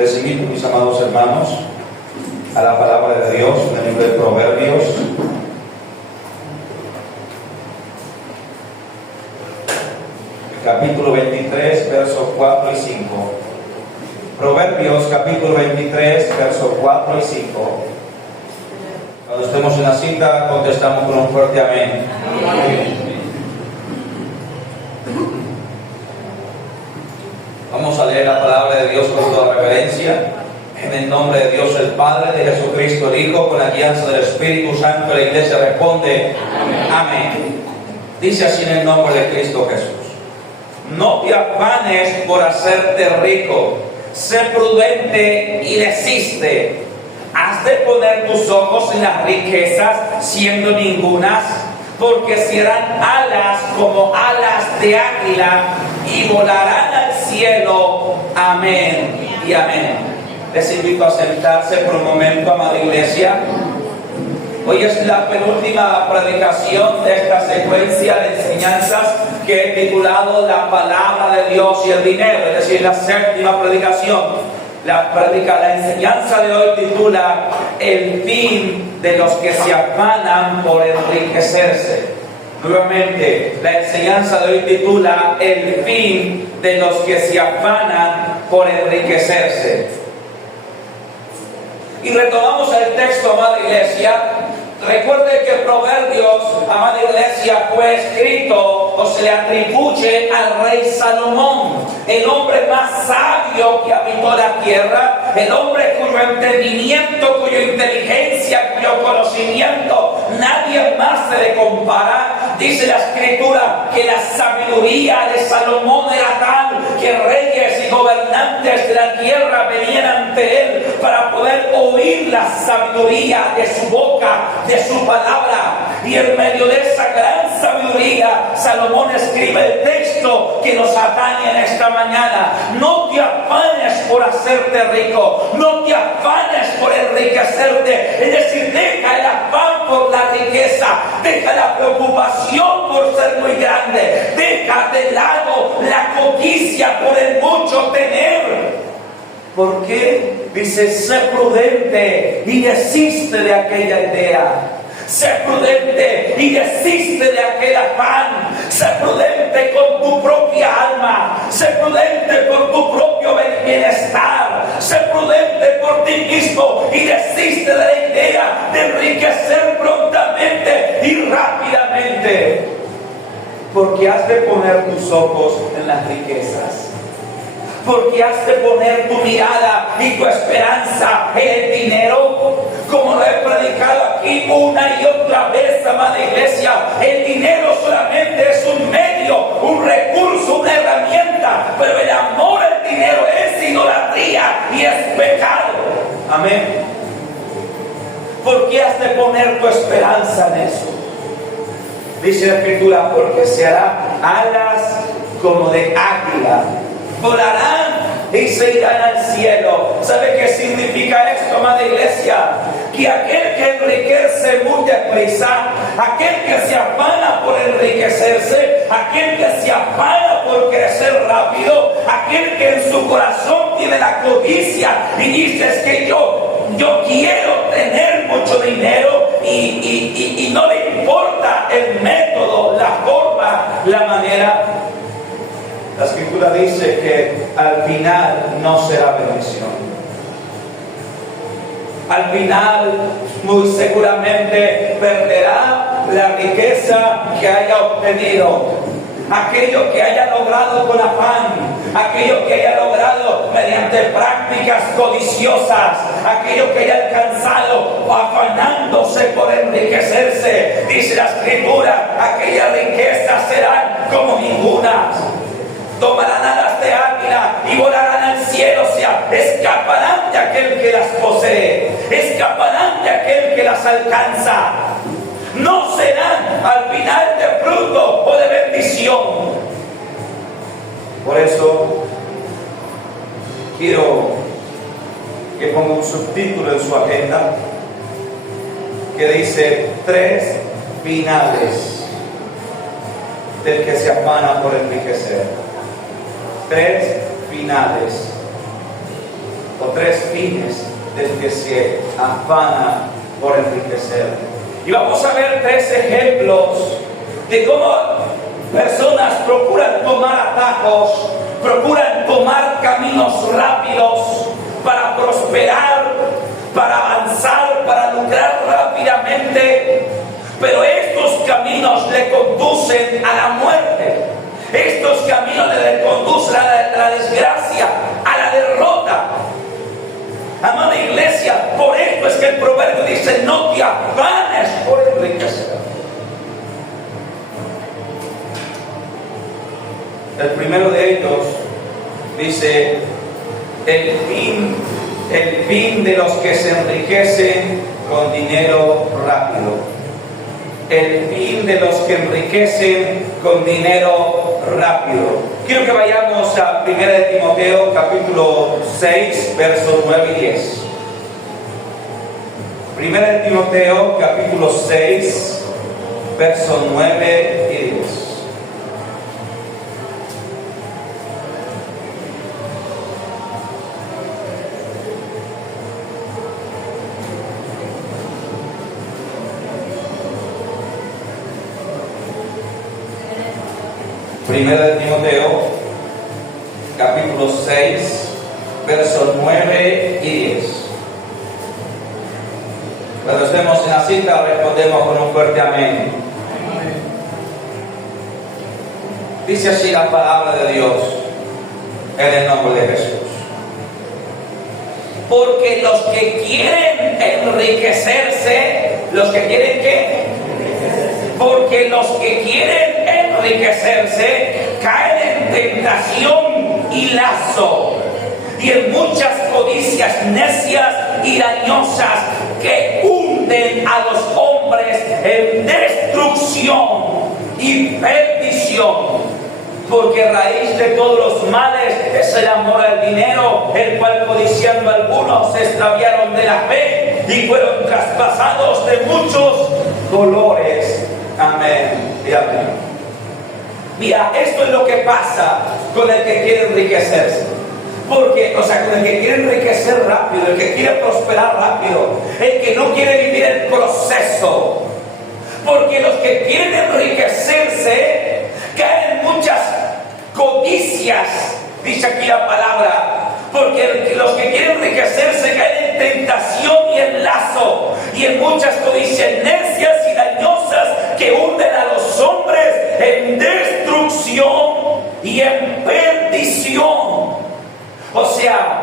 Les invito, mis amados hermanos, a la palabra de Dios en el libro de Proverbios. Capítulo 23, versos 4 y 5. Proverbios, capítulo 23, versos 4 y 5. Cuando estemos en la cita, contestamos con un fuerte amén. Amén. Vamos a leer la palabra de Dios con toda reverencia. En el nombre de Dios el Padre, de Jesucristo el Hijo, con la guianza del Espíritu Santo, la iglesia responde amén. Amén. Dice así en el nombre de Cristo Jesús: no te afanes por hacerte rico, sé prudente y desiste. Has de poner tus ojos en las riquezas, siendo ningunas, porque serán alas como alas de águila y volarán al cielo. Amén y amén. Les invito a sentarse por un momento, amada iglesia. Hoy es la penúltima predicación de esta secuencia de enseñanzas que he titulado La palabra de Dios y el dinero, es decir, la séptima predicación. La enseñanza de hoy titula El fin de los que se afanan por enriquecerse. Nuevamente, la enseñanza de hoy titula El fin de los que se afanan por enriquecerse. Y retomamos el texto, amada iglesia. Recuerde que Proverbios, amada iglesia, fue escrito o se le atribuye al rey Salomón, el hombre más sabio que habitó la tierra, el hombre cuyo entendimiento, cuya inteligencia, cuyo conocimiento nadie más se le compara. Dice la Escritura que la sabiduría de Salomón era tal que reyes y gobernantes de la tierra venían ante él para poder oír la sabiduría de su boca, de su palabra. Y en medio de esa gran sabiduría, Salomón escribe el texto que nos atañe en esta mañana. No te afanes por hacerte rico, no te afanes por enriquecerte. Es decir, deja el afán por la riqueza, deja la preocupación por ser muy grande, deja de lado la codicia por el mucho tener. ¿Por qué? Dice, sé prudente y desiste de aquella idea. Sé prudente y desiste de aquel afán. Sé prudente con tu propia alma. Sé prudente por tu propio bienestar. Sé prudente por ti mismo y desiste de la idea de enriquecer prontamente y rápidamente. Porque has de poner tus ojos en las riquezas. Porque has de poner tu mirada y tu esperanza en el dinero. Como lo he predicado aquí una y otra vez, amada iglesia, el dinero solamente es un medio, un recurso, una herramienta, pero el amor al dinero es idolatría y es pecado. Amén. ¿Por qué has de poner tu esperanza en eso? Dice la Escritura, porque se hará alas como de águila. Volarán y se irán al cielo. ¿Sabe qué significa esto, amada iglesia? Que aquel que enriquece muy deprisa, aquel que se afana por enriquecerse, aquel que se afana por crecer rápido, aquel que en su corazón tiene la codicia y dice, es que yo quiero tener mucho dinero y no le importa el método, la forma, la manera. La Escritura dice que al final no será bendición. Al final, muy seguramente perderá la riqueza que haya obtenido. Aquello que haya logrado con afán, aquello que haya logrado mediante prácticas codiciosas, aquello que haya alcanzado afanándose por enriquecerse. Dice la Escritura, aquellas riquezas serán como ninguna. Tomarán alas de águila y volarán al cielo, o sea, escaparán de aquel que las posee, escaparán de aquel que las alcanza. No serán al final de fruto o de bendición. Por eso quiero que ponga un subtítulo en su agenda que dice 3 finales del que se afana por enriquecer. 3 finales o 3 fines del que se afana por enriquecer. Y vamos a ver 3 ejemplos de cómo personas procuran tomar atajos, procuran tomar caminos rápidos para prosperar, para avanzar, para lucrar rápidamente, pero estos caminos le conducen a la muerte. Estos caminos le conducen a la desgracia, a la derrota. Amada iglesia, por esto es que el proverbio dice: no te afanes por enriquecer. El primero de ellos dice: el fin de los que se enriquecen con dinero rápido. El fin de los que enriquecen con dinero rápido. Quiero que vayamos a 1 de Timoteo capítulo 6 versos 9 y 10. 1 de Timoteo capítulo 6 versos 9 y 10. Primera de Timoteo, capítulo 6, versos 9 y 10. Cuando estemos en la cita, respondemos con un fuerte amén. Dice así la palabra de Dios, en el nombre de Jesús. Porque los que quieren enriquecerse, ¿los que quieren qué? Porque los que quieren enriquecerse caen en tentación y lazo, y en muchas codicias necias y dañosas que hunden a los hombres en destrucción y perdición. Porque raíz de todos los males es el amor al dinero, el cual codiciando algunos se extraviaron de la fe y fueron traspasados de muchos dolores. Amén y amén. Mira, esto es lo que pasa con el que quiere enriquecerse. Porque, con el que quiere enriquecer rápido, el que quiere prosperar rápido, el que no quiere vivir el proceso. Porque los que quieren enriquecerse caen en muchas codicias, dice aquí la palabra. Porque los que quieren enriquecerse caen en tentación y en lazo, y en muchas codicias necias y dañosas que hunden a los hombres en destrucción y en perdición. O sea,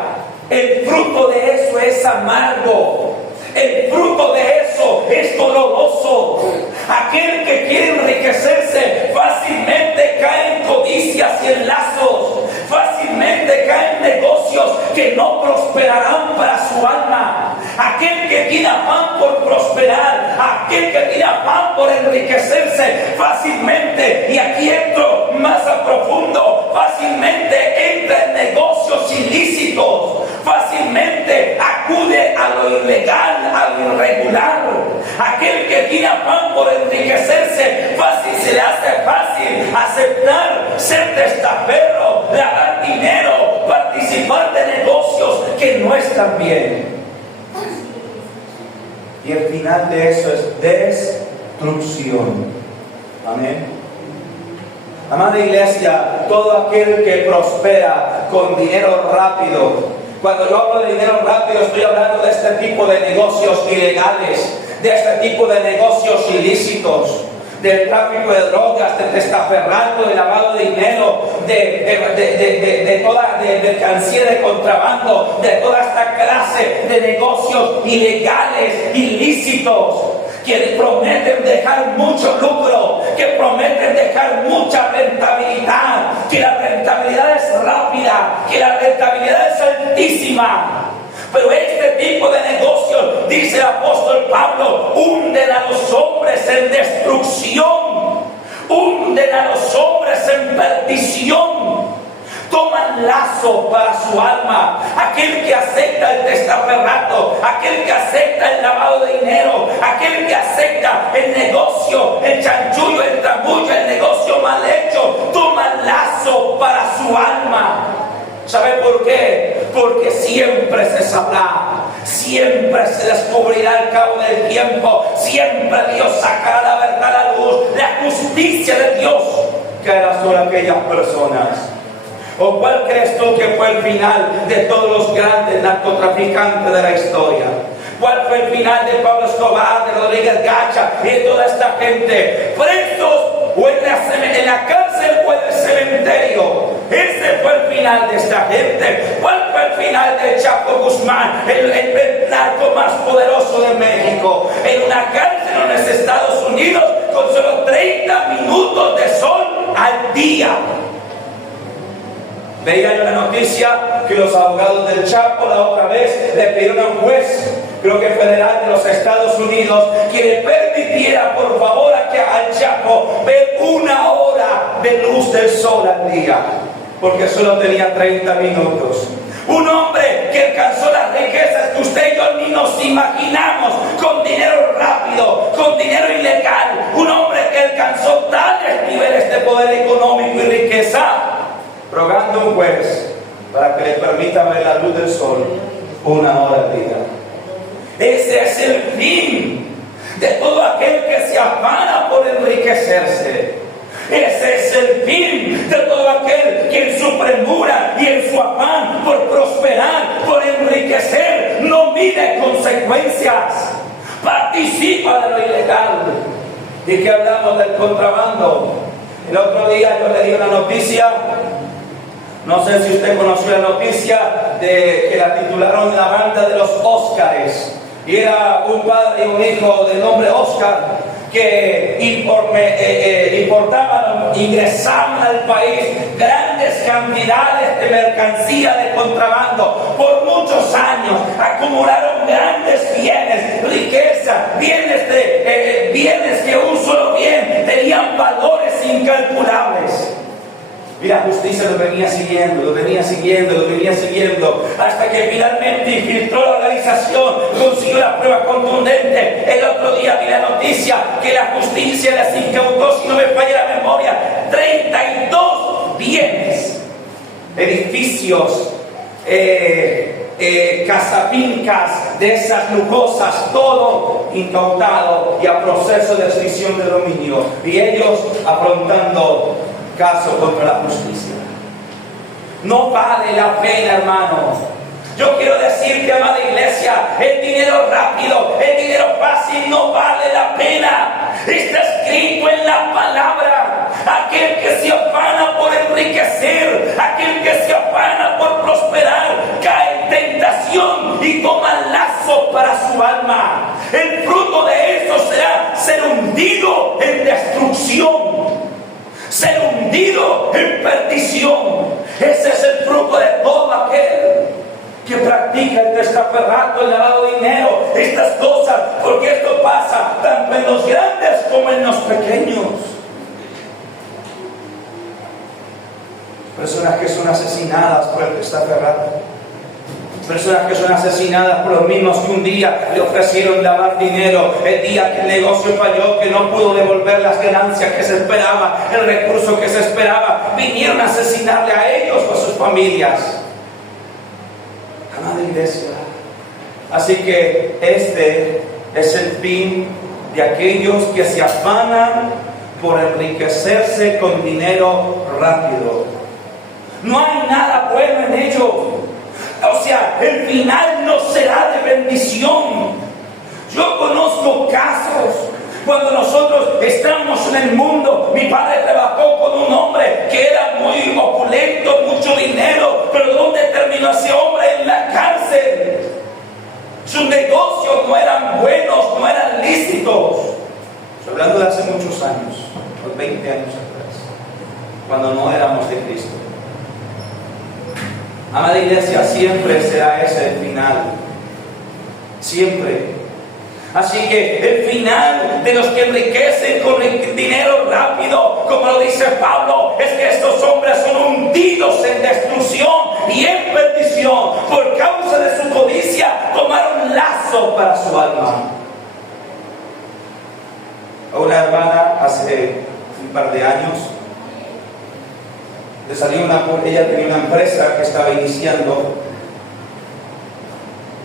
el fruto de eso es amargo. El fruto de eso es doloroso. Aquel que quiere enriquecerse fácilmente cae en codicias y en lazos. Fácilmente cae en negocios que no prosperarán para su alma. Aquel que tiene afán por prosperar, aquel que tiene afán por enriquecerse fácilmente, y aquí entro más a profundo, fácilmente entra en negocios ilícitos, fácilmente acude a lo ilegal, a lo irregular. Aquel que tiene afán por enriquecerse, fácil se le hace fácil aceptar ser testaferro, ganar dinero, participar de negocios que no están bien. Y el final de eso es destrucción. Amén. Amada iglesia, todo aquel que prospera con dinero rápido. Cuando yo hablo de dinero rápido, estoy hablando de este tipo de negocios ilegales, de este tipo de negocios ilícitos, del tráfico de drogas, del testaferrato, del lavado de dinero, de toda mercancía de contrabando, de toda esta clase de negocios ilegales, ilícitos, que prometen dejar mucho lucro, que prometen dejar mucha rentabilidad, que la rentabilidad es rápida, que la rentabilidad es altísima. Pero este tipo de negocios, dice el apóstol Pablo, hunden a los hombres en destrucción, hunden a los hombres en perdición. Toman lazo para su alma. Aquel que acepta el testaferrato, aquel que acepta el lavado de dinero, aquel que acepta el negocio, el chanchullo, el tramullo, el negocio mal hecho, toman lazo para su alma. ¿Sabe por qué? porque siempre se sabrá, siempre se descubrirá al cabo del tiempo, siempre Dios sacará la verdad a la luz, la justicia de Dios caerá sobre aquellas personas. ¿O cuál crees tú que fue el final de todos los grandes narcotraficantes de la historia? ¿Cuál fue el final de Pablo Escobar, de Rodríguez Gacha y de toda esta gente? Presos o en la cárcel o en el cementerio. Ese fue el final de esta gente. ¿Cuál fue el final de Chapo Guzmán, el narco más poderoso de México? En una cárcel en los Estados Unidos con solo 30 minutos de sol al día. Veía yo la noticia que los abogados del Chapo la otra vez le pidieron a un juez, creo que federal de los Estados Unidos, que le permitiera por favor al Chapo ver 1 hora de luz del sol al día, porque solo tenía 30 minutos. Un hombre que alcanzó las riquezas que usted y yo ni nos imaginamos, con dinero rápido, con dinero ilegal. Un hombre que alcanzó tales niveles de poder económico y riqueza, rogando a un juez para que le permita ver la luz del sol 1 hora al día. Ese es el fin de todo aquel que se afana por enriquecerse. Ese es el fin de todo aquel que en su premura y en su afán por prosperar, por enriquecer, no mide consecuencias, participa de lo ilegal. ¿Y que hablamos del contrabando? El otro día yo le di una noticia, no sé si usted conoció la noticia de que la titularon La Banda de los Óscares. Y era un padre y un hijo de nombre Óscar que ingresaban al país grandes cantidades de mercancía de contrabando. Por muchos años acumularon grandes bienes, riqueza, bienes que un solo bien tenían valores incalculables. Y la justicia lo venía siguiendo, hasta que finalmente infiltró la organización, consiguió la prueba contundente. El otro día vi la noticia que la justicia les incautó, si no me falla la memoria, 32 bienes, edificios, casafincas de esas lujosas, todo incautado y a proceso de extinción de dominio. Y ellos afrontando caso contra la justicia. No vale la pena, hermanos. Yo quiero decirte, amada iglesia, el dinero rápido, el dinero fácil no vale la pena. Está escrito en la palabra: aquel que se afana por enriquecer, aquel que se afana por prosperar, cae en tentación y toma lazo para su alma. El fruto de esto será ser hundido en destrucción, ser hundido en perdición. Ese es el fruto de todo aquel que practica el testaferrato, el lavado de dinero, estas cosas, porque esto pasa tanto en los grandes como en los pequeños. Personas que son asesinadas por el testaferrato, personas que son asesinadas por los mismos que un día le ofrecieron lavar dinero, el día que el negocio falló, que no pudo devolver las ganancias que se esperaba, el recurso que se esperaba, vinieron a asesinarle a ellos o a sus familias. Amada iglesia, así que este es el fin de aquellos que se afanan por enriquecerse con dinero rápido. No hay nada bueno en ello. O sea, el final no será de bendición. Yo conozco casos cuando nosotros estamos en el mundo. Mi padre trabajó con un hombre que era muy opulento, mucho dinero, pero ¿dónde terminó ese hombre? En la cárcel. Sus negocios no eran buenos, no eran lícitos. Estoy hablando de hace muchos años, unos 20 años atrás, cuando no éramos de Cristo. Amada iglesia, siempre será ese el final. Siempre. Así que el final de los que enriquecen con dinero rápido, como lo dice Pablo, es que estos hombres son hundidos en destrucción y en perdición. Por causa de su codicia, tomaron lazo para su alma. A una hermana hace un par de años le salió ella tenía una empresa que estaba iniciando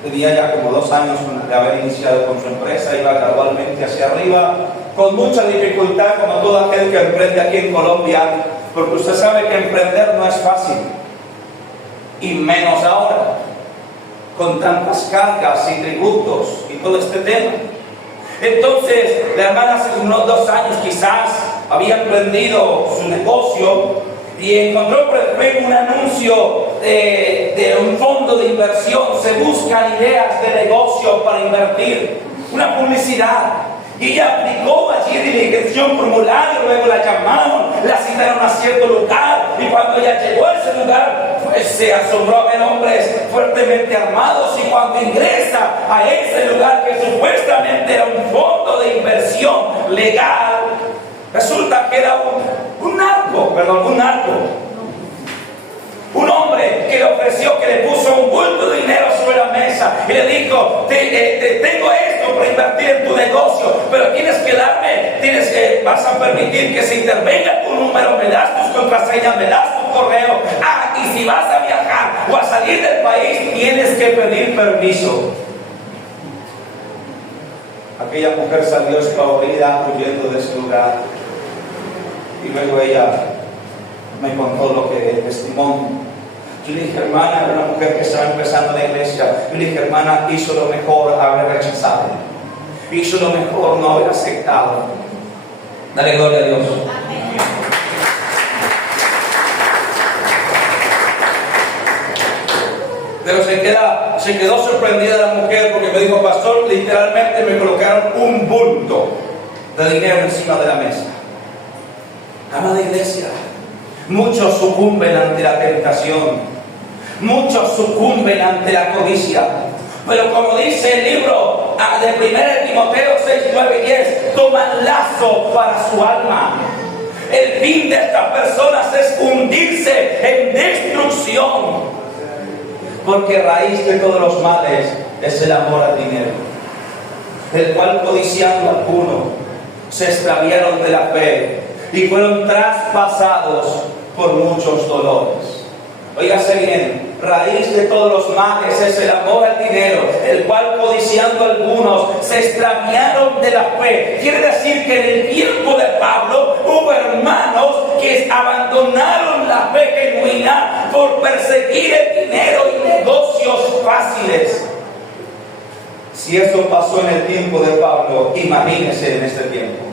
tenía ya como 2 años de haber iniciado con su empresa, iba gradualmente hacia arriba, con mucha dificultad, como todo aquel que emprende aquí en Colombia, porque usted sabe que emprender no es fácil, y menos ahora, con tantas cargas y tributos y todo este tema. Entonces, la hermana hace unos 2 años quizás había emprendido su negocio y encontró por el Facebook un anuncio de un fondo de inversión. Se buscan ideas de negocio para invertir, una publicidad. Y ella aplicó allí diligencia un formulario, luego la llamaron, la citaron a cierto lugar, y cuando ella llegó a ese lugar, pues se asombró a ver hombres fuertemente armados, y cuando ingresa a ese lugar que supuestamente era un fondo de inversión legal, resulta que era un narco. Un hombre que le ofreció, que le puso un bulto de dinero sobre la mesa y le dijo, tengo esto para invertir en tu negocio, pero tienes que vas a permitir que se intervenga tu número, me das tus contraseñas, me das tu correo. Y si vas a viajar o a salir del país, tienes que pedir permiso. Aquella mujer salió espavorida huyendo de ese lugar, y luego ella me contó lo que el testimonio. Yo le dije, hermana, era una mujer que estaba empezando la iglesia. Yo le dije, hermana, hizo lo mejor haber rechazado, hizo lo mejor no haber aceptado. Dale gloria a Dios. Amén. Pero se quedó sorprendida la mujer porque me dijo, pastor, literalmente me colocaron un bulto de dinero encima de la mesa. Amada iglesia, muchos sucumben ante la tentación, muchos sucumben ante la codicia, pero como dice el libro de 1 Timoteo 6, 9 y 10, toman lazo para su alma. El fin de estas personas es hundirse en destrucción, porque raíz de todos los males es el amor al dinero, el cual codiciando algunos se extraviaron de la fe y fueron traspasados por muchos dolores. Óigase bien, raíz de todos los males es el amor al dinero, el cual codiciando algunos se extraviaron de la fe. Quiere decir que en el tiempo de Pablo hubo hermanos que abandonaron la fe genuina por perseguir el dinero y negocios fáciles. Si eso pasó en el tiempo de Pablo, imagínese en este tiempo.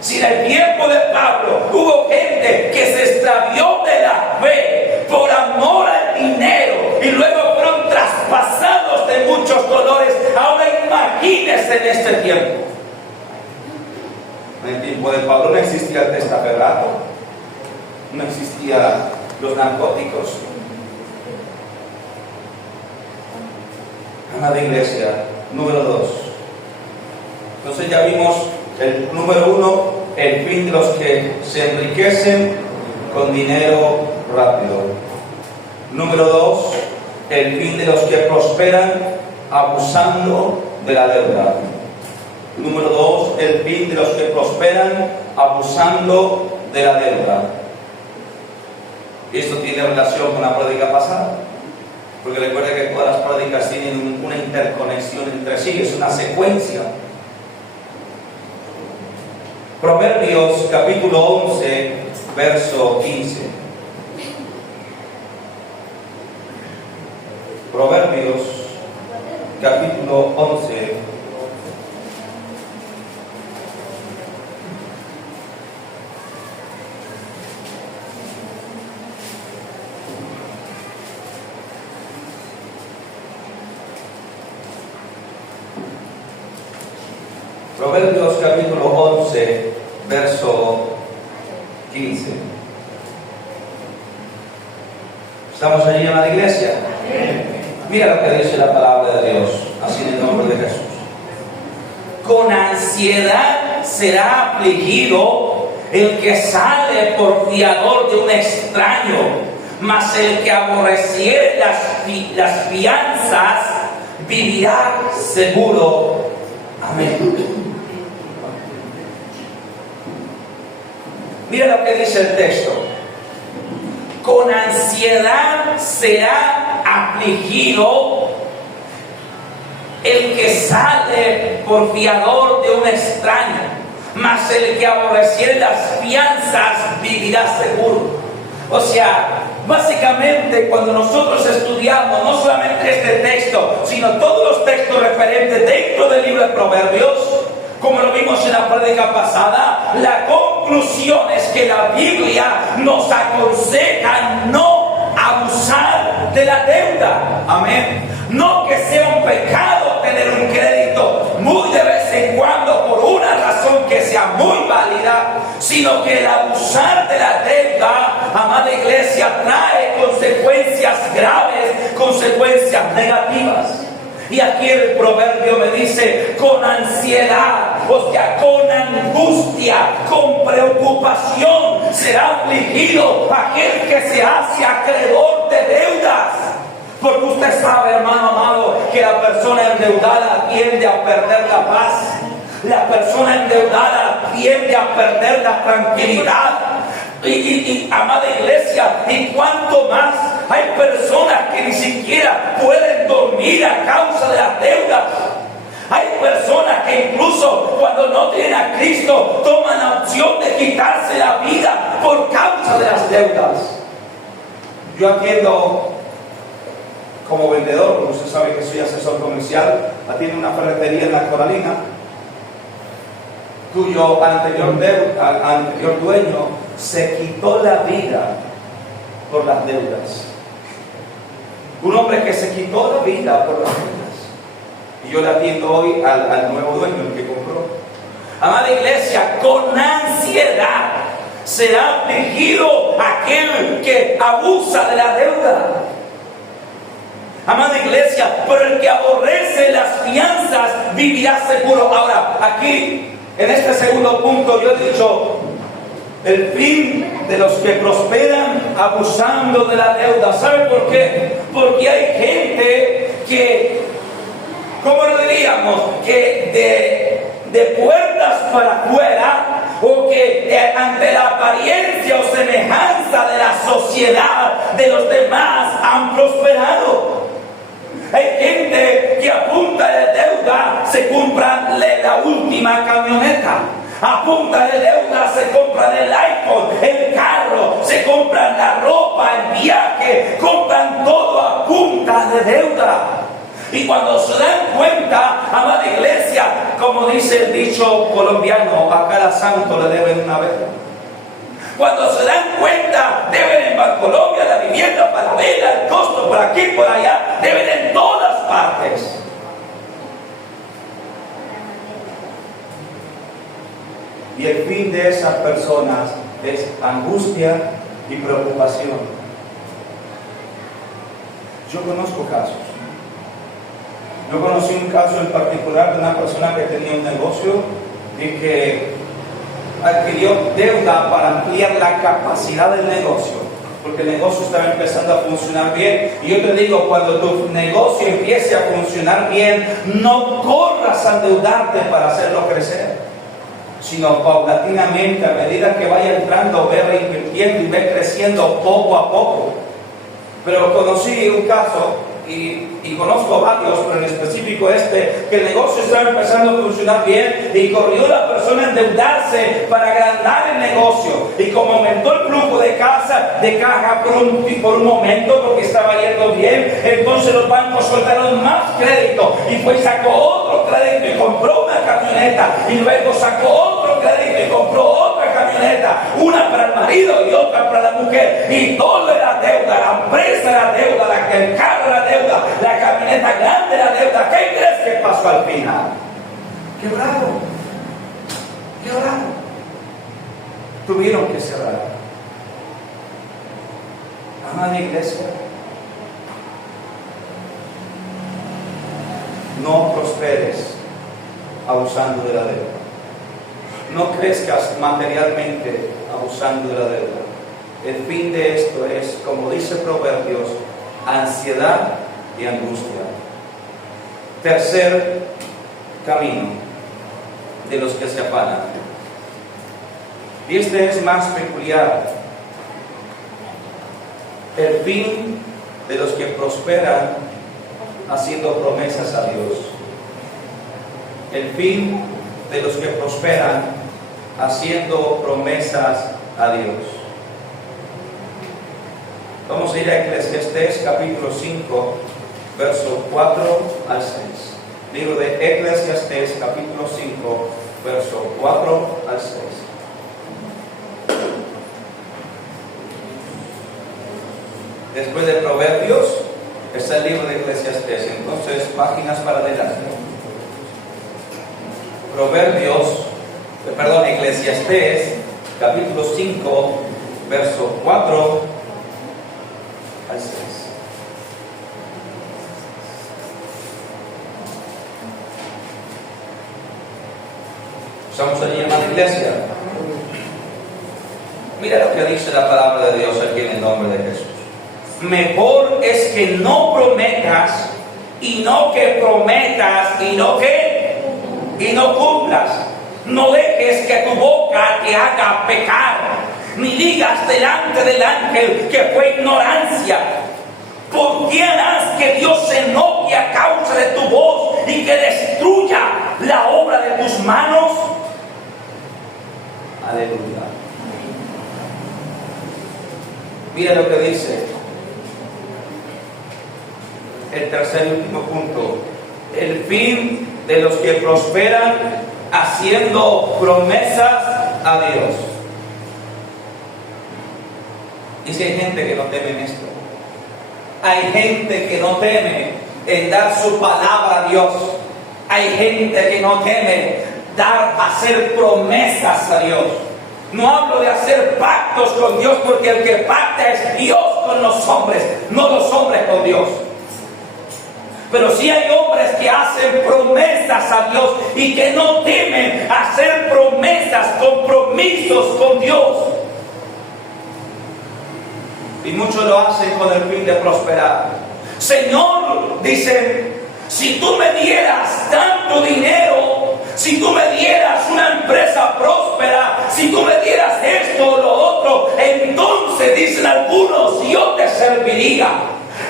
Si en el tiempo de Pablo hubo gente que se extravió de la fe por amor al dinero y luego fueron traspasados de muchos dolores, ahora imagínense en este tiempo. En el tiempo de Pablo no existía el testaferrato, no existían los narcóticos. Amada iglesia, número 2. Entonces ya vimos el número 1, el fin de los que se enriquecen con dinero rápido. Número 2, el fin de los que prosperan abusando de la deuda. Número 2, el fin de los que prosperan abusando de la deuda. Esto tiene relación con la prédica pasada, porque recuerda que todas las prédicas tienen una interconexión entre sí, es una secuencia. Proverbios capítulo 11, verso 15. Proverbios capítulo 11. Proverbios capítulo 11, verso 15. ¿Estamos allí en la iglesia? Mira lo que dice la palabra de Dios, así en el nombre de Jesús. Con ansiedad será afligido el que sale por fiador de un extraño, mas el que aborreciere las fianzas vivirá seguro. Amén. Mira lo que dice el texto. Con ansiedad será afligido el que sale por fiador de un extraño, mas el que aborreciere las fianzas vivirá seguro. O sea, básicamente cuando nosotros estudiamos no solamente este texto, sino todos los textos referentes dentro del libro de Proverbios, como lo vimos en la prédica pasada, la conclusión es que la Biblia nos aconseja no abusar de la deuda. Amén. No que sea un pecado tener un crédito muy de vez en cuando por una razón que sea muy válida, sino que el abusar de la deuda, amada iglesia, trae consecuencias graves, consecuencias negativas. Y aquí el proverbio me dice, con ansiedad, o sea, con angustia, con preocupación, será afligido aquel que se hace acreedor de deudas. Porque usted sabe, hermano amado, que la persona endeudada tiende a perder la paz. La persona endeudada tiende a perder la tranquilidad. Y amada iglesia, y cuanto más hay personas que ni siquiera pueden dormir a causa de las deudas. Hay personas que incluso cuando no tienen a Cristo toman la opción de quitarse la vida por causa de las deudas. Yo atiendo como vendedor, como usted sabe que soy asesor comercial, atiendo una ferretería en La Coralina, cuyo anterior dueño se quitó la vida por las deudas. Un hombre que se quitó la vida por las deudas. Y yo le atiendo hoy al nuevo dueño, el que compró. Amada iglesia, con ansiedad será afligido aquel que abusa de la deuda. Amada iglesia, pero el que aborrece las fianzas vivirá seguro. Ahora, aquí, en este segundo punto, yo he dicho el fin de los que prosperan abusando de la deuda. ¿Sabe por qué? Porque hay gente que, ¿cómo lo diríamos? Que de puertas para afuera, o que ante la apariencia o semejanza de la sociedad de los demás han prosperado. Hay gente que a punta de deuda se compra la última camioneta. A punta de deuda se compran el iPhone, el carro, se compran la ropa, el viaje, compran todo a punta de deuda. Y cuando se dan cuenta, amada iglesia, como dice el dicho colombiano, a cada santo le deben una vela. Cuando se dan cuenta, deben en Bancolombia la vivienda para vela, el costo por aquí, por allá, deben en todas partes. Y el fin de esas personas es angustia y preocupación. Yo conozco casos. Yo conocí un caso en particular de una persona que tenía un negocio y que adquirió deuda para ampliar la capacidad del negocio, porque el negocio estaba empezando a funcionar bien. Y yo te digo, cuando tu negocio empiece a funcionar bien, no corras a endeudarte para hacerlo crecer, sino paulatinamente, a medida que vaya entrando, ve reinvirtiendo y ve creciendo poco a poco. Pero conocí un caso y conozco varios, pero en específico que el negocio estaba empezando a funcionar bien y corrió la persona a endeudarse para agrandar el negocio. Y como aumentó el flujo de caja por un momento, porque estaba yendo bien, entonces los bancos soltaron más crédito y fue y sacó otro crédito y compró una camioneta, y luego sacó otro crédito y compró otra camioneta, una para el marido y otra para la mujer, y todo era deuda, la empresa era deuda, el carro era deuda, la camioneta grande era deuda. ¿Qué crees que pasó al final? Quebraron. Tuvieron que cerrar. Amada iglesia, no prosperes abusando de la deuda. No crezcas materialmente abusando de la deuda. El fin de esto es, como dice Proverbios, ansiedad y angustia. Tercer camino de los que se afanan. Y este es más peculiar. El fin de los que prosperan haciendo promesas a Dios. el fin de los que prosperan haciendo promesas a Dios. Vamos a ir a Eclesiastés capítulo 5, verso 4 al 6. Libro de Eclesiastés capítulo 5, verso 4 al 6. Después de Proverbios está el libro de Eclesiastés, entonces páginas para adelante. Eclesiastés capítulo 5, verso 4 al 6. ¿Estamos allí en la iglesia? Mira lo que dice la palabra de Dios aquí en el nombre de Jesús. Mejor es que no prometas y no que prometas y no cumplas. No dejes que tu boca te haga pecar, ni digas delante del ángel que fue ignorancia. ¿Por qué harás que Dios se enoje a causa de tu voz y que destruya la obra de tus manos? Aleluya. Mira lo que dice el tercer y último punto: el fin de los que prosperan haciendo promesas a Dios. Dice, hay gente que no teme en esto. Hay gente que no teme en dar su palabra a Dios. Hay gente que no teme hacer promesas a Dios. No hablo de hacer pactos con Dios, porque el que pacta es Dios con los hombres, no los hombres con Dios. Pero sí hay hombres que hacen promesas a Dios y que no temen hacer promesas, compromisos con Dios. Y muchos lo hacen con el fin de prosperar. Señor, dicen, si tú me dieras tanto dinero, si tú me dieras una empresa próspera, si tú me dieras esto o lo otro, entonces, dicen algunos, yo te serviría.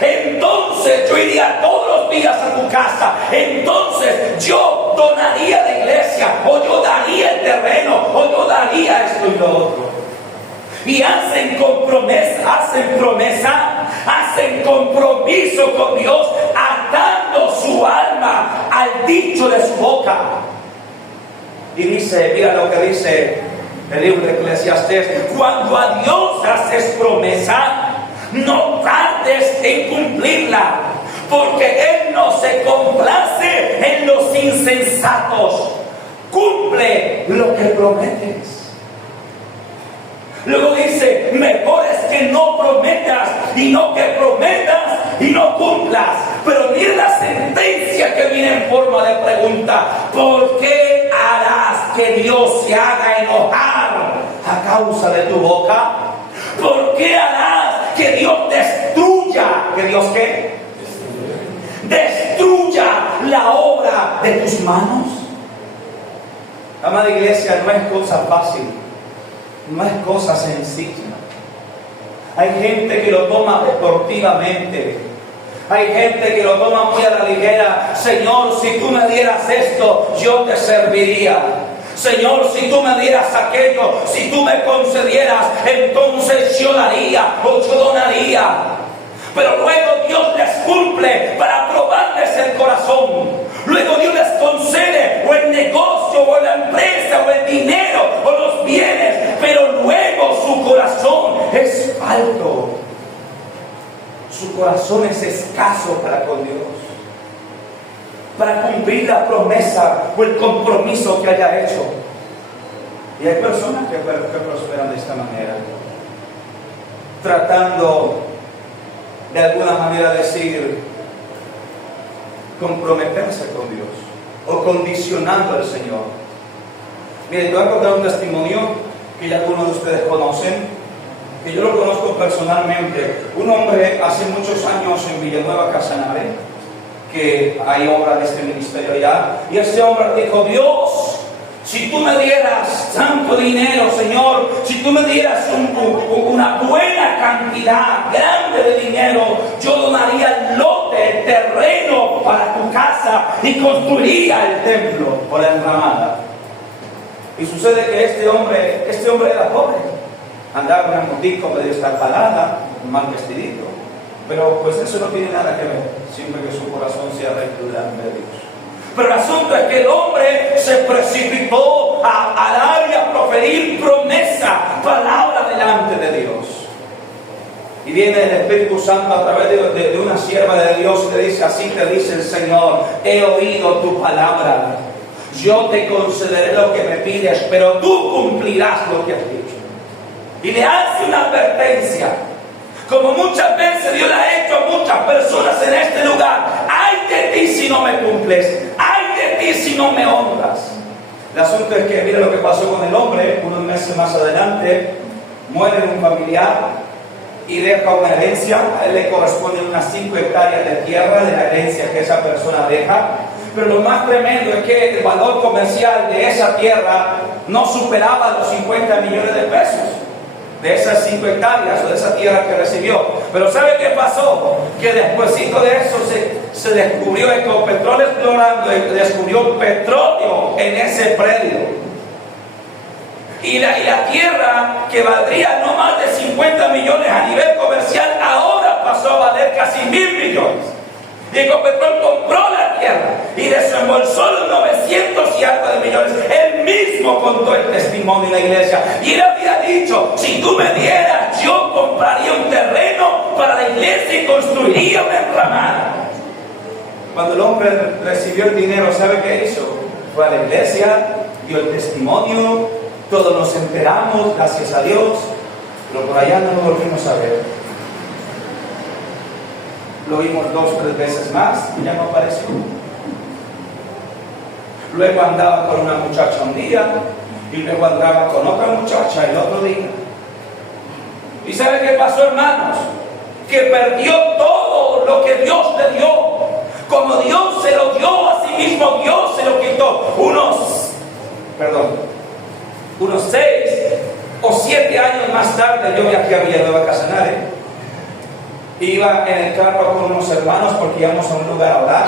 Entonces yo iría todos los días a tu casa. Entonces yo donaría la iglesia, o yo daría el terreno, o yo daría esto y lo otro. Y hacen promesa, hacen compromiso con Dios, atando su alma al dicho de su boca. Y dice, mira lo que dice el libro de Eclesiastés: cuando a Dios haces promesa, no tardes en cumplirla, porque Él no se complace en los insensatos. Cumple lo que prometes. Luego dice, mejor es que no prometas y no que prometas y no cumplas. Pero mira la sentencia que viene en forma de pregunta: ¿por qué harás que Dios se haga enojar a causa de tu boca? ¿Por qué harás que Dios destruya? ¿Que Dios qué? Destruya la obra de tus manos. Amada iglesia, no es cosa fácil, no es cosa sencilla. Hay gente que lo toma deportivamente. Hay gente que lo toma muy a la ligera. Señor, si tú me dieras esto, yo te serviría. Señor, si tú me dieras aquello, si tú me concedieras, entonces yo daría o yo donaría. Pero luego Dios les cumple para probarles el corazón. Luego Dios les concede o el negocio o la empresa o el dinero o los bienes, pero luego su corazón es falto. Su corazón es escaso para con Dios, para cumplir la promesa o el compromiso que haya hecho. Y hay personas que prosperan de esta manera, tratando de alguna manera decir, comprometerse con Dios o condicionando al Señor. Miren, te voy a contar un testimonio que ya algunos de ustedes conocen, que yo lo conozco personalmente. Un hombre hace muchos años en Villanueva, Casanare, que hay obra de este ministerio allá, y este hombre dijo: Dios, si tú me dieras tanto dinero, Señor, si tú me dieras una buena cantidad grande de dinero, yo donaría el lote terreno para tu casa y construiría el templo por la enramada. Y sucede que este hombre era pobre. Andaba en una motico medio estartalada, mal vestidito. Pero pues eso no tiene nada que ver, siempre que su corazón sea recto delante de Dios. Pero el asunto es que el hombre se precipitó al área a proferir promesa, palabra delante de Dios. Y viene el Espíritu Santo a través de una sierva de Dios y le dice: así te dice el Señor, he oído tu palabra, yo te concederé lo que me pides, pero tú cumplirás lo que has dicho. Y le hace una advertencia, como muchas veces Dios le ha hecho a muchas personas en este lugar: ay de ti si no me cumples, ay de ti si no me honras. El asunto es que mira lo que pasó con el hombre. Unos meses más adelante muere un familiar y deja una herencia. A él le corresponden unas 5 hectáreas de tierra de la herencia que esa persona deja. Pero lo más tremendo es que el valor comercial de esa tierra no superaba los 50 millones de pesos, de esas 5 hectáreas o de esa tierra que recibió. Pero ¿sabe qué pasó? Que despuésito de eso se descubrió Ecopetrol explorando, descubrió petróleo en ese predio. Y la tierra, que valdría no más de 50 millones a nivel comercial, ahora pasó a valer casi 1.000 millones. Y Ecopetrol compró la tierra y desembolsó los 900 y algo de millones. Él mismo contó el testimonio en la iglesia. Y él había dicho: si tú me dieras, yo compraría un terreno para la iglesia y construiría una enramada. Cuando el hombre recibió el dinero, ¿sabe qué hizo? Fue a la iglesia, dio el testimonio, todos nos enteramos, gracias a Dios, pero por allá no lo volvimos a ver. Lo vimos 2 o 3 veces más y ya no apareció. Luego andaba con una muchacha un día y luego andaba con otra muchacha el otro día. ¿Y sabe qué pasó, hermanos? Que perdió todo lo que Dios le dio. Como Dios se lo dio a sí mismo, Dios se lo quitó. Unos 6 o 7 años más tarde, yo viajé a Villanueva Casanare. Iba en el carro con unos hermanos porque íbamos a un lugar a orar.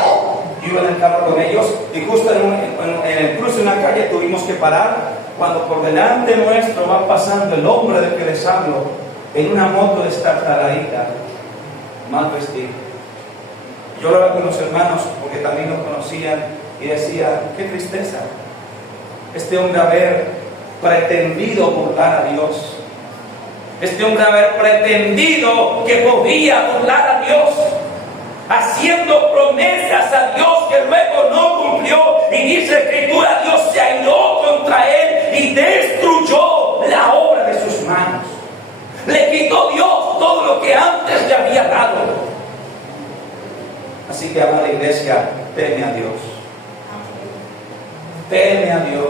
Yo iba en el carro con ellos y justo en el cruce de una calle tuvimos que parar, cuando por delante nuestro va pasando el hombre del que les hablo en una moto destartaladita, mal vestido. Yo hablaba con los hermanos porque también lo conocían y decía: qué tristeza este hombre haber pretendido burlar a Dios. Este hombre haber pretendido que podía burlar a Dios, haciendo promesas a Dios que luego no cumplió. Y dice la Escritura: Dios se airó contra él y destruyó la obra de sus manos. Le quitó Dios todo lo que antes le había dado. Así que, amada iglesia, teme a Dios. Teme a Dios.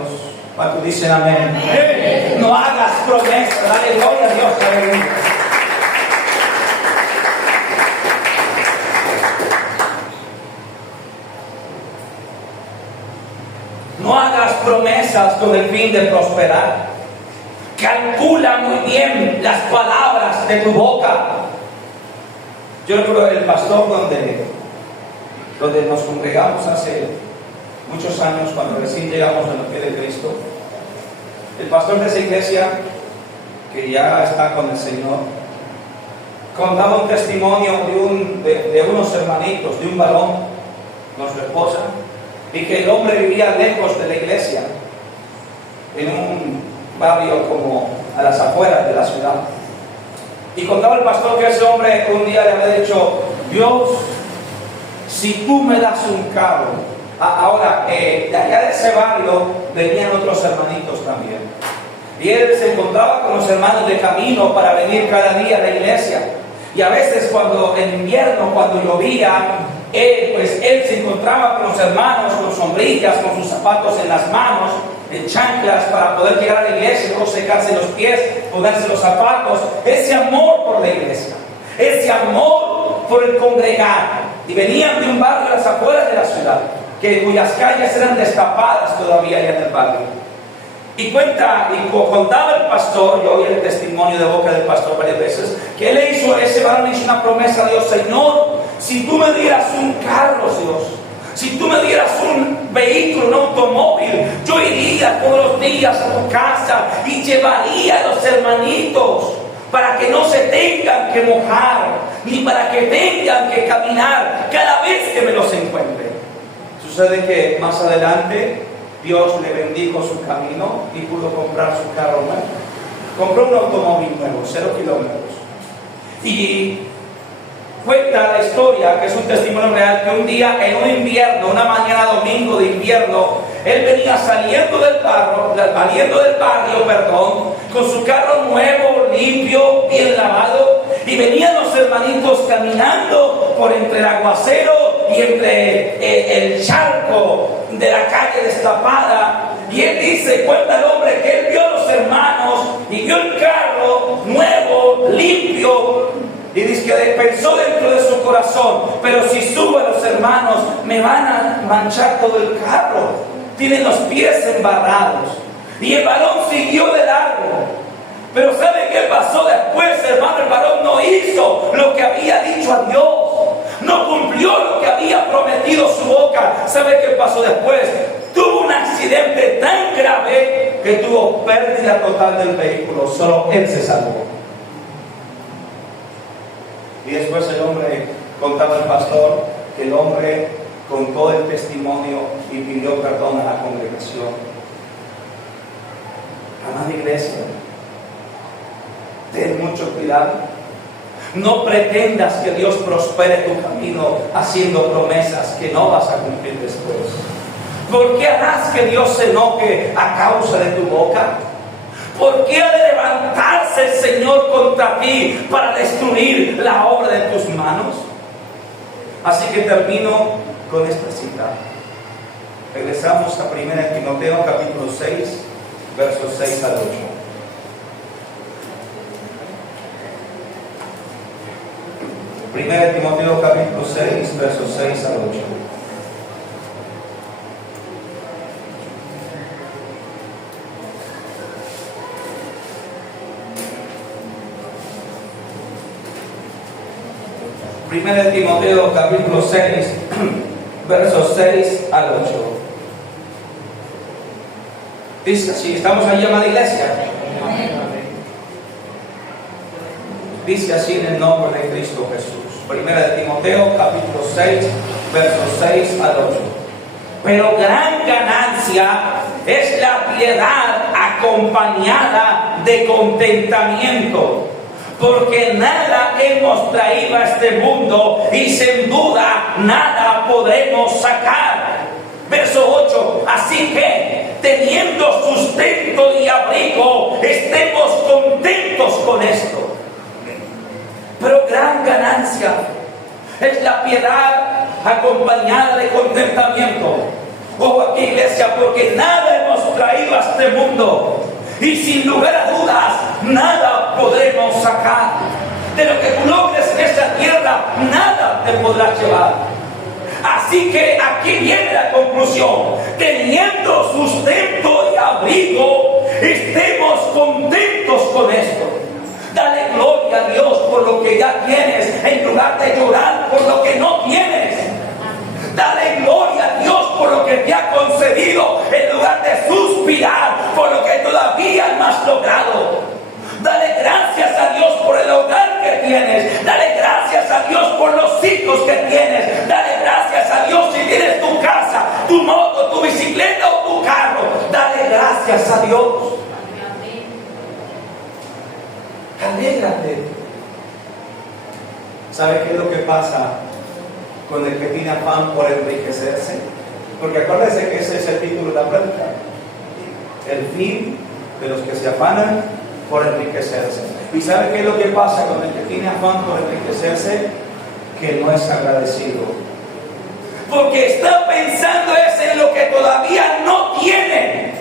¿Cuántos dicen amén? Amén? No hagas promesas. Dale gloria a Dios. Aleluya. No hagas promesas con el fin de prosperar. Calcula muy bien las palabras de tu boca. Yo recuerdo el pastor donde nos congregamos hace muchos años, cuando recién llegamos a la fe de Cristo. El pastor de esa iglesia, que ya está con el Señor, contaba un testimonio de unos hermanitos, de un varón con su esposa, y que el hombre vivía lejos de la iglesia, en un barrio como a las afueras de la ciudad. Y contaba el pastor que ese hombre un día le había dicho: Dios, si tú me das un carro. Ahora, de allá de ese barrio venían otros hermanitos también. Y él se encontraba con los hermanos de camino para venir cada día a la iglesia. Y a veces en invierno, cuando llovía, él se encontraba con los hermanos con sombrillas, con sus zapatos en las manos, en chanclas, para poder llegar a la iglesia, luego secarse los pies, ponerse los zapatos. Ese amor por la iglesia, ese amor por el congregar. Y venían de un barrio a las afueras de la ciudad, cuyas calles eran destapadas todavía allá en el barrio. Y contaba el pastor, yo oí el testimonio de boca del pastor varias veces, que ese varón hizo una promesa a Dios: Señor, si tú me dieras un carro, Dios, si tú me dieras un vehículo, un automóvil, yo iría todos los días a tu casa y llevaría a los hermanitos para que no se tengan que mojar, ni para que tengan que caminar cada vez que me los encuentre. Sucede que más adelante Dios le bendijo su camino y pudo comprar su carro nuevo. Compró un automóvil nuevo, 0 kilómetros. Y cuenta la historia, que es un testimonio real, que un día en un invierno, una mañana domingo de invierno, él venía saliendo del barrio, con su carro nuevo, limpio, bien lavado, y venían los hermanitos caminando por entre el aguacero y entre el charco de la calle destapada. Y él dice, cuenta el hombre, que él vio a los hermanos y vio el carro nuevo, limpio, y dice que pensó dentro de su corazón, pero si subo a los hermanos me van a manchar todo el carro, tienen los pies embarrados. Y el varón siguió de largo. Pero ¿sabe qué pasó después, hermano? El varón no hizo lo que había dicho a Dios, no cumplió lo que había prometido su boca. ¿Sabe qué pasó después? Tuvo un accidente tan grave que tuvo pérdida total del vehículo. Solo él se salvó. Y después el hombre contaba al pastor que el hombre contó el testimonio y pidió perdón a la congregación. Amada iglesia, ten mucho cuidado. No pretendas que Dios prospere tu camino haciendo promesas que no vas a cumplir después. ¿Por qué harás que Dios se enoje a causa de tu boca? ¿Por qué ha de levantarse el Señor contra ti para destruir la obra de tus manos? Así que termino con esta cita. Regresamos a 1 Timoteo capítulo 6, versos 6 al 8. Primera de Timoteo capítulo 6, versos 6 al 8. Primera de Timoteo capítulo 6, versos 6 al 8. Dice así, estamos allí, amada iglesia. Dice así en el nombre de Cristo Jesús. Primera de Timoteo capítulo 6, versos 6 al 8. Pero gran ganancia es la piedad acompañada de contentamiento, porque nada hemos traído a este mundo y sin duda nada podremos sacar. Verso 8, así que teniendo sustento y abrigo, estemos contentos con esto. Pero gran ganancia es la piedad acompañada de contentamiento. Ojo aquí, iglesia, porque nada hemos traído a este mundo y sin lugar a dudas nada podremos sacar. De lo que tú logres en esta tierra, nada te podrá llevar. Así que aquí viene la conclusión: teniendo sustento y abrigo, estemos contentos con esto. Dale gloria a Dios por lo que ya tienes, en lugar de llorar por lo que no tienes. Dale gloria a Dios por lo que te ha concedido, en lugar de suspirar por lo que todavía no has logrado. Dale gracias a Dios por el hogar que tienes. Dale gracias a Dios por los hijos que tienes. Dale gracias a Dios si tienes tu casa, tu moto, tu bicicleta o tu carro. Dale gracias a Dios. Alégrate. ¿Sabe qué es lo que pasa con el que tiene afán por enriquecerse? Porque acuérdense que ese es el título de la prédica. El fin de los que se afanan por enriquecerse. ¿Y sabe qué es lo que pasa con el que tiene afán por enriquecerse? Que no es agradecido. Porque está pensando es en lo que todavía no tiene.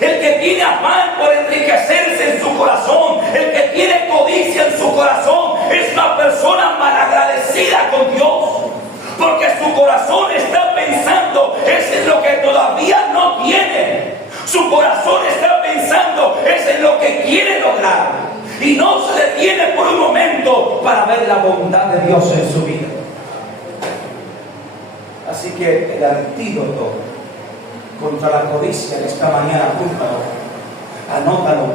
El que tiene afán por enriquecerse en su corazón, el que tiene codicia en su corazón, es una persona malagradecida con Dios. Porque su corazón está pensando es en lo que todavía no tiene. Su corazón está pensando es en lo que quiere lograr. Y no se detiene por un momento para ver la bondad de Dios en su vida. Así que el antídoto contra la codicia en esta mañana, apúntalo, anótalo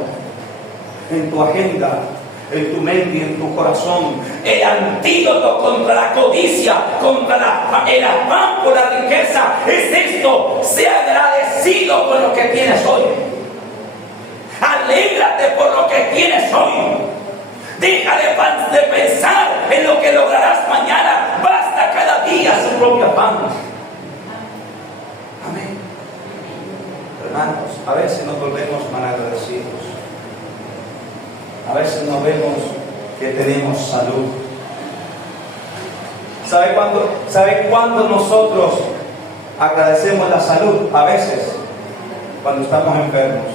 en tu agenda, en tu mente y en tu corazón. El antídoto contra la codicia, contra el afán por la riqueza, es esto: sea agradecido con lo que tienes hoy. Alégrate por lo que tienes hoy. Deja de pensar en lo que lograrás mañana. Basta cada día su propio afán. Amén. Hermanos, a veces nos volvemos malagradecidos. A veces nos vemos que tenemos salud. ¿Sabe cuándo nosotros agradecemos la salud? A veces, cuando estamos enfermos.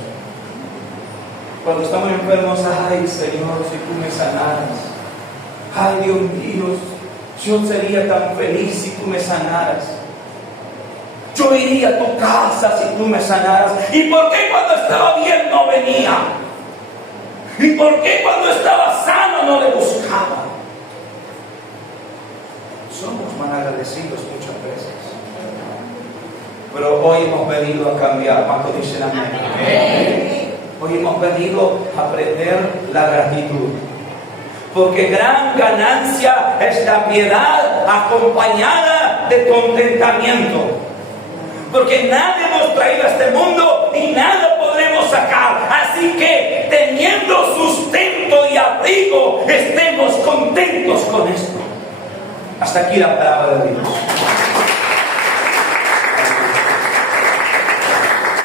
Cuando estamos enfermos, ay Señor, si tú me sanaras. Ay Dios mío, yo sería tan feliz si tú me sanaras. Yo iría a tu casa si tú me sanaras. ¿Y por qué cuando estaba bien no venía? ¿Y por qué cuando estaba sano no le buscaba? Somos malagradecidos muchas veces. Pero hoy hemos venido a cambiar. ¿Cuántos dicen amén? Amén. Hoy hemos venido a aprender la gratitud. Porque gran ganancia es la piedad acompañada de contentamiento. Porque nada hemos traído a este mundo y nada podremos sacar. Así que, teniendo sustento y abrigo, estemos contentos con esto. Hasta aquí la palabra de Dios.